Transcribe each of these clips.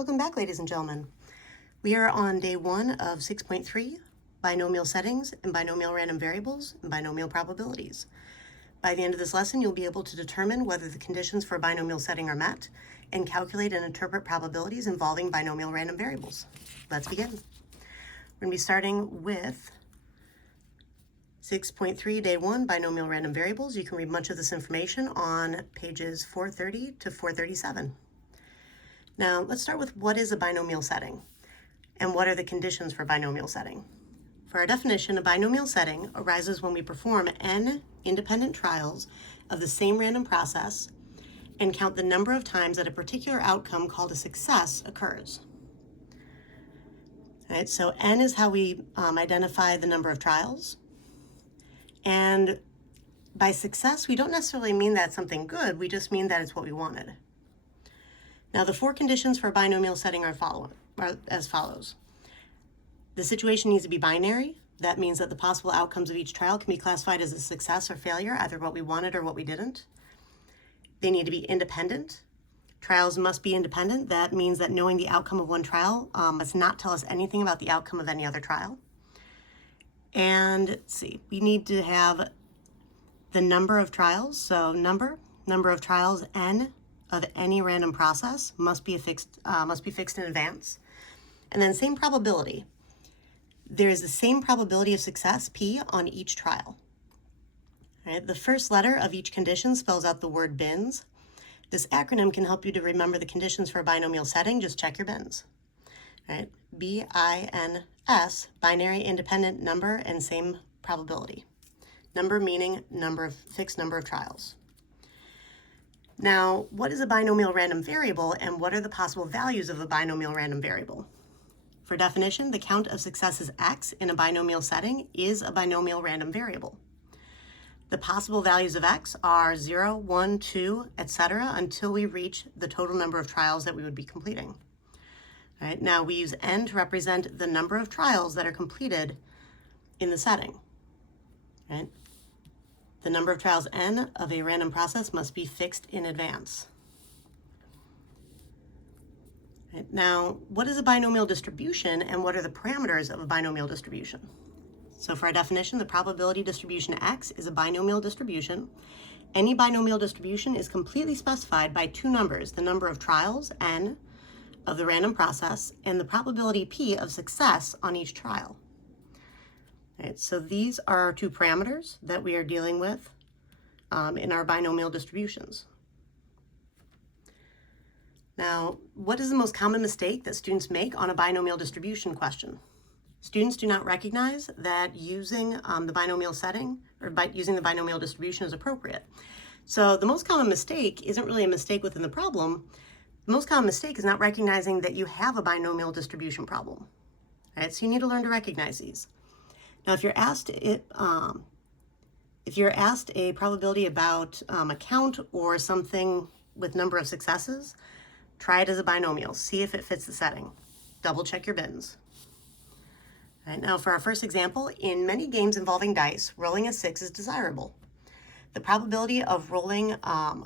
Welcome back, ladies and gentlemen. We are on day 1 of 6.3, binomial settings and binomial random variables and binomial probabilities. By the end of this lesson, you'll be able to determine whether the conditions for a binomial setting are met and calculate and interpret probabilities involving binomial random variables. Let's begin. We're going to be starting with 6.3, day 1, binomial random variables. You can read much of this information on pages 430 to 437. Now, let's start with what is a binomial setting and what are the conditions for binomial setting. For our definition, a binomial setting arises when we perform n independent trials of the same random process and count the number of times that a particular outcome called a success occurs. All right, so n is how we identify the number of trials. And by success, we don't necessarily mean that it's something good, we just mean that it's what we wanted. Now, the 4 conditions for a binomial setting are as follows. The situation needs to be binary. That means that the possible outcomes of each trial can be classified as a success or failure, either what we wanted or what we didn't. They need to be independent. Trials must be independent. That means that knowing the outcome of one trial must not tell us anything about the outcome of any other trial. And let's see, we need to have the number of trials. So number of trials, n, of any random process must be fixed in advance. And then same probability. There is the same probability of success, P, on each trial. All right, the first letter of each condition spells out the word bins. This acronym can help you to remember the conditions for a binomial setting. Just check your bins. All right, B-I-N-S, binary, independent, number, and same probability. Number meaning fixed number of trials. Now, what is a binomial random variable and what are the possible values of a binomial random variable? For definition, the count of successes x in a binomial setting is a binomial random variable. The possible values of x are 0, 1, 2, etc. until we reach the total number of trials that we would be completing. All right, now we use n to represent the number of trials that are completed in the setting. All right? The number of trials n of a random process must be fixed in advance. Right, now, what is a binomial distribution and what are the parameters of a binomial distribution? So for our definition, the probability distribution x is a binomial distribution. Any binomial distribution is completely specified by 2 numbers, the number of trials, n, of the random process, and the probability p of success on each trial. Right, so these are our 2 parameters that we are dealing with in our binomial distributions. Now, what is the most common mistake that students make on a binomial distribution question? Students do not recognize that using the binomial setting or using the binomial distribution is appropriate. So the most common mistake isn't really a mistake within the problem. The most common mistake is not recognizing that you have a binomial distribution problem. Right, so you need to learn to recognize these. Now, if you're asked a probability about a count or something with number of successes, try it as a binomial. See if it fits the setting. Double check your bins. All right, now, for our first example, in many games involving dice, rolling a 6 is desirable. The probability of rolling a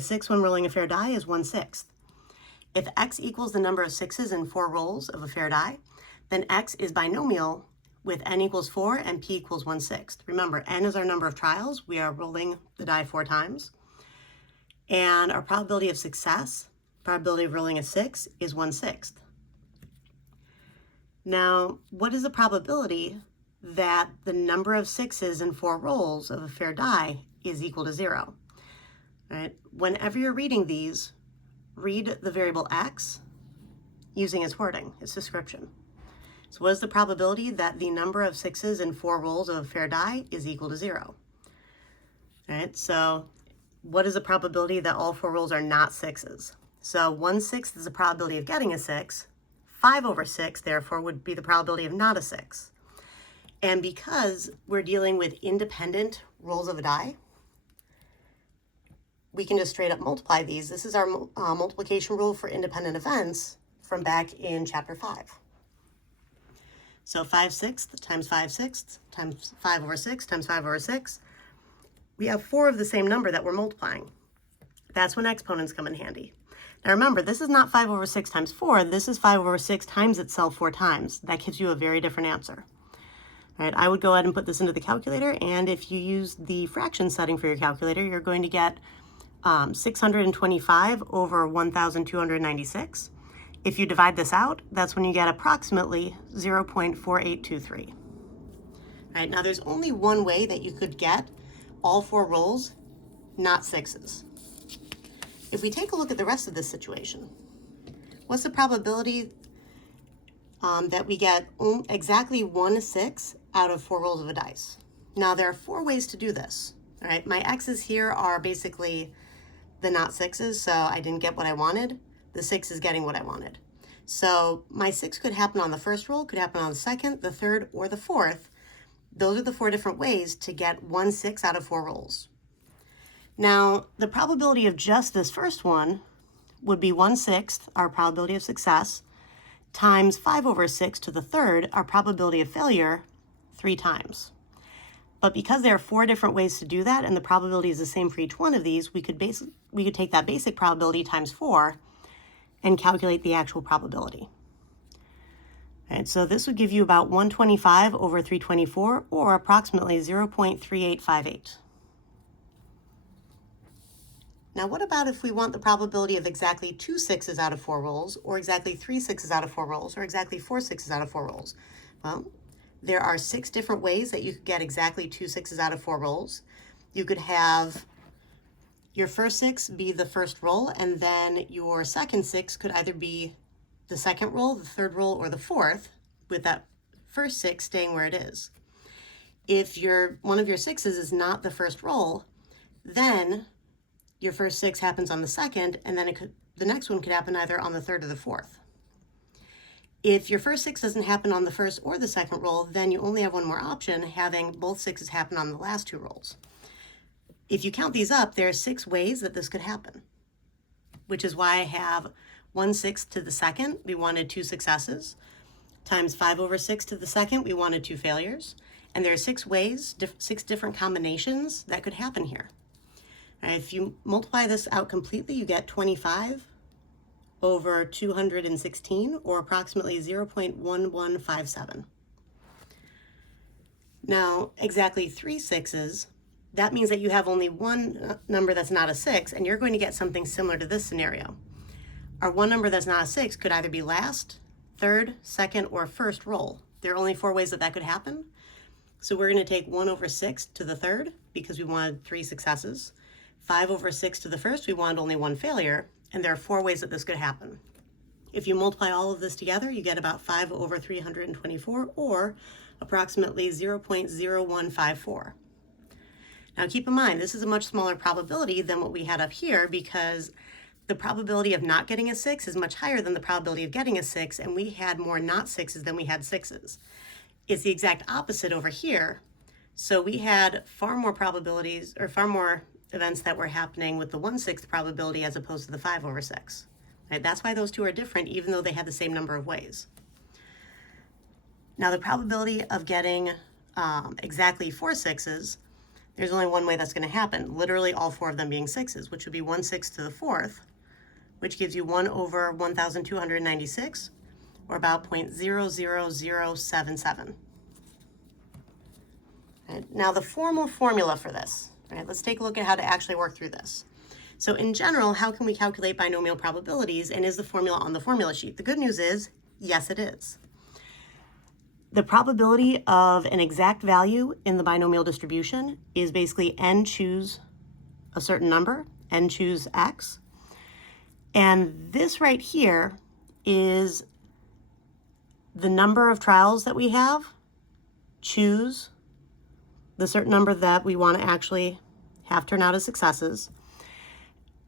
6 when rolling a fair die is 1/6. If x equals the number of 6s in 4 rolls of a fair die, then x is binomial with n equals 4 and p equals 1/6. Remember, n is our number of trials. We are rolling the die 4 times. And our probability of success, probability of rolling a 6, is 1/6. Now, what is the probability that the number of 6s in 4 rolls of a fair die is equal to 0? All right. Whenever you're reading these, read the variable x using its wording, its description. So what is the probability that the number of 6s in 4 rolls of a fair die is equal to 0? All right, so what is the probability that all 4 rolls are not 6s? So 1/6 is the probability of getting a 6. 5/6, therefore, would be the probability of not a 6. And because we're dealing with independent rolls of a die, we can just straight up multiply these. This is our multiplication rule for independent events from back in chapter 5. So 5/6 times 5/6 times 5/6 times 5/6. We have 4 of the same number that we're multiplying. that's when exponents come in handy. Now remember, this is not 5 over 6 times 4. This is 5 over 6 times itself 4 times. That gives you a very different answer. All right, I would go ahead and put this into the calculator, and if you use the fraction setting for your calculator, you're going to get 625 over 1,296. If you divide this out, that's when you get approximately 0.4823. All right, now there's only one way that you could get all 4 rolls, not 6s. If we take a look at the rest of this situation, what's the probability that we get exactly 1 6 out of 4 rolls of a dice? Now there are 4 ways to do this. All right, my X's here are basically the not 6s, so I didn't get what I wanted. The 6 is getting what I wanted. So my 6 could happen on the first roll, could happen on the second, the third, or the fourth. Those are the 4 different ways to get 1 6 out of 4 rolls. Now, the probability of just this first one would be 1/6, our probability of success, times 5 over 6 to the third, our probability of failure, 3 times. But because there are 4 different ways to do that, and the probability is the same for each one of these, we could take that basic probability times 4 and calculate the actual probability. All right, so this would give you about 125 over 324, or approximately 0.3858. Now, what about if we want the probability of exactly 2 6s out of 4 rolls, or exactly 3 6s out of 4 rolls, or exactly 4 6s out of 4 rolls? Well, there are 6 different ways that you could get exactly 2 6s out of 4 rolls. You could have your first 6 be the first roll, and then your second 6 could either be the second roll, the third roll, or the fourth, with that first 6 staying where it is. If one of your 6s is not the first roll, then your first 6 happens on the second, and then the next one could happen either on the third or the fourth. If your first 6 doesn't happen on the first or the second roll, then you only have one more option, having both 6s happen on the last 2 rolls. If you count these up, there are 6 ways that this could happen, which is why I have 1 6 to the second, we wanted 2 successes, times 5 over 6 to the second, we wanted 2 failures. And there are 6 ways, 6 different combinations that could happen here. If you multiply this out completely, you get 25 over 216, or approximately 0.1157. Now, exactly 3 6s, that means that you have only one number that's not a 6, and you're going to get something similar to this scenario. Our one number that's not a 6 could either be last, third, second, or first roll. There are only 4 ways that that could happen. So we're going to take 1 over 6 to the third, because we wanted 3 successes. 5 over 6 to the first, we wanted only 1 failure, and there are 4 ways that this could happen. If you multiply all of this together, you get about 5 over 324, or approximately 0.0154. Now keep in mind, this is a much smaller probability than what we had up here, because the probability of not getting a 6 is much higher than the probability of getting a 6, and we had more not 6s than we had 6s. It's the exact opposite over here. So we had far more probabilities, or far more events that were happening with the 1/6 probability as opposed to the 5 over 6. Right? That's why those two are different, even though they had the same number of ways. Now the probability of getting exactly 4 6s, there's only one way that's going to happen, literally all 4 of them being 6s, which would be 1 6 to the fourth, which gives you 1 over 1,296, or about 0.00077. Right? Now the formal formula for this. All right, let's take a look at how to actually work through this. So in general, how can we calculate binomial probabilities, and is the formula on the formula sheet? The good news is, yes, it is. The probability of an exact value in the binomial distribution is basically n choose a certain number, n choose x. And this right here is the number of trials that we have, choose the certain number that we want to actually have turn out as successes.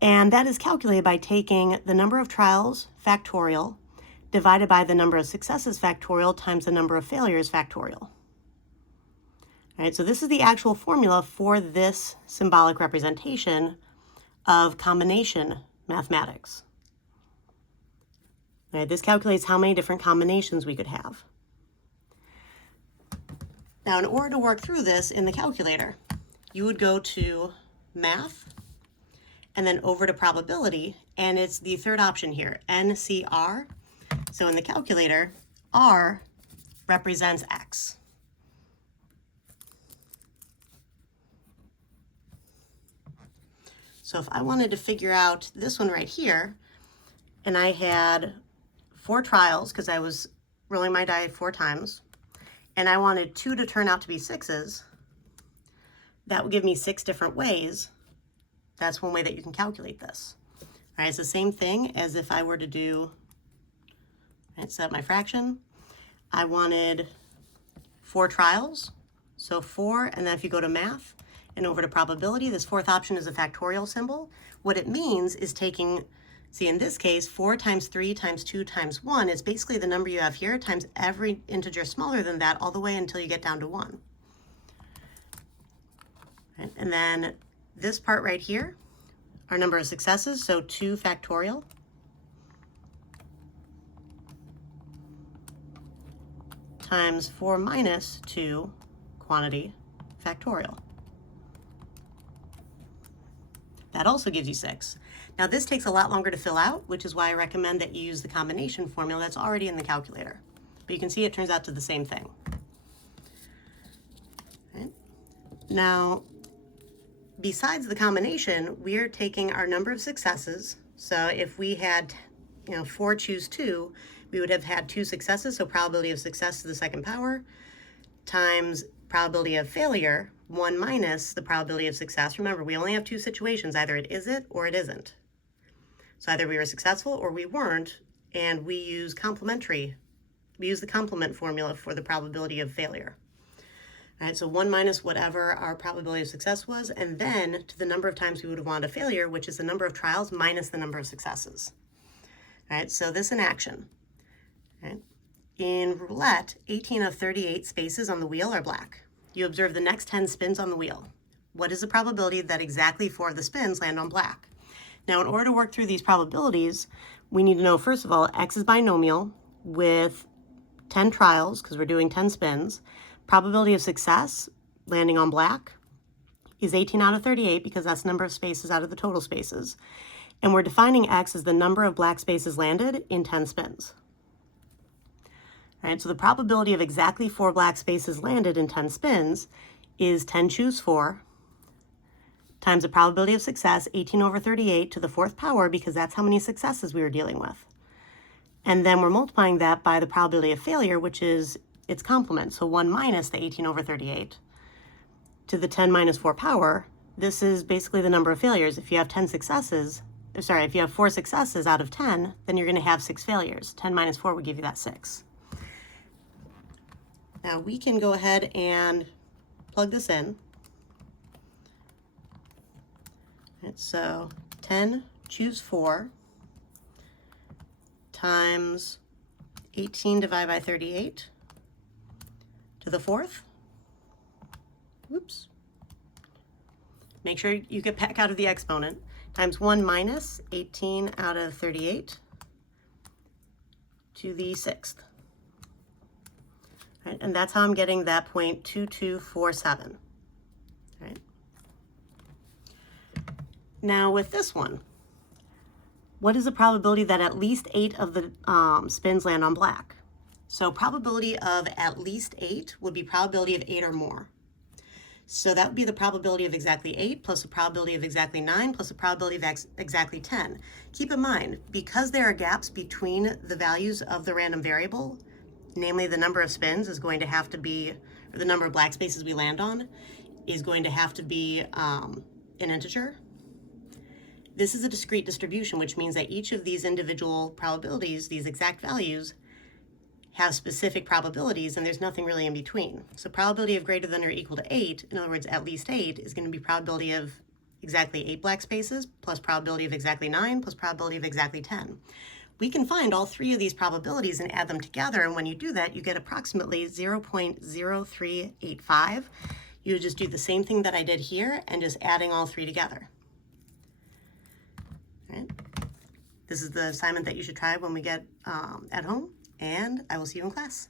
And that is calculated by taking the number of trials factorial divided by the number of successes factorial times the number of failures factorial. All right, so this is the actual formula for this symbolic representation of combination mathematics. All right, this calculates how many different combinations we could have. Now, in order to work through this in the calculator, you would go to Math, and then over to probability, and it's the third option here, NCR. So in the calculator, R represents X. So if I wanted to figure out this one right here, and I had 4 trials, because I was rolling my die 4 times, and I wanted 2 to turn out to be 6s, that would give me 6 different ways. That's one way that you can calculate this. All right, it's the same thing as if I were to do, right, set up my fraction. I wanted 4 trials, so 4, and then if you go to math and over to probability, this fourth option is a factorial symbol. What it means is taking, see in this case, 4 times 3 times 2 times 1 is basically the number you have here times every integer smaller than that all the way until you get down to 1. Right, and then this part right here, our number of successes, so 2 factorial times 4 minus 2 quantity factorial. That also gives you 6. Now this takes a lot longer to fill out, which is why I recommend that you use the combination formula that's already in the calculator. But you can see it turns out to the same thing. Right. Now, besides the combination, we're taking our number of successes. So if we had, 4 choose 2, we would have had 2 successes, so probability of success to the second power, times probability of failure, 1 minus the probability of success. Remember, we only have 2 situations. Either it is it or it isn't. So either we were successful or we weren't, and we use complementary. We use the complement formula for the probability of failure. All right, so 1 minus whatever our probability of success was, and then to the number of times we would have wanted a failure, which is the number of trials minus the number of successes. All right, so this in action. All right. In roulette, 18 of 38 spaces on the wheel are black. You observe the next 10 spins on the wheel. What is the probability that exactly 4 of the spins land on black? Now, in order to work through these probabilities, we need to know, first of all, X is binomial with 10 trials, because we're doing 10 spins. Probability of success, landing on black, is 18 out of 38, because that's the number of spaces out of the total spaces. And we're defining X as the number of black spaces landed in 10 spins. All right, so the probability of exactly 4 black spaces landed in 10 spins is 10 choose 4 times the probability of success, 18 over 38 to the 4th power, because that's how many successes we were dealing with. And then we're multiplying that by the probability of failure, which is its complement, so 1 minus the 18 over 38 to the 10 minus 4 power. This is basically the number of failures. If you have 10 successes, if you have 4 successes out of 10, then you're going to have 6 failures. 10 minus 4 would give you that 6. Now we can go ahead and plug this in. Right, so 10 choose 4 times 18 divided by 38 to the 4th. Whoops. Make sure you get back out of the exponent. Times 1 minus 18 out of 38 to the 6th. Right, and that's how I'm getting that 0.2247. Right. Now with this one, what is the probability that at least 8 of the spins land on black? So probability of at least 8 would be probability of 8 or more. So that would be the probability of exactly 8 plus the probability of exactly 9 plus the probability of exactly 10. Keep in mind, because there are gaps between the values of the random variable, namely the number of spins is going to have to be, or the number of black spaces we land on is going to have to be an integer. This is a discrete distribution, which means that each of these individual probabilities, these exact values, have specific probabilities, and there's nothing really in between. So probability of greater than or equal to 8, in other words, at least 8, is going to be probability of exactly 8 black spaces plus probability of exactly 9 plus probability of exactly 10. We can find all 3 of these probabilities and add them together, and when you do that, you get approximately 0.0385. You would just do the same thing that I did here and just adding all 3 together. All right. This is the assignment that you should try when we get at home, and I will see you in class.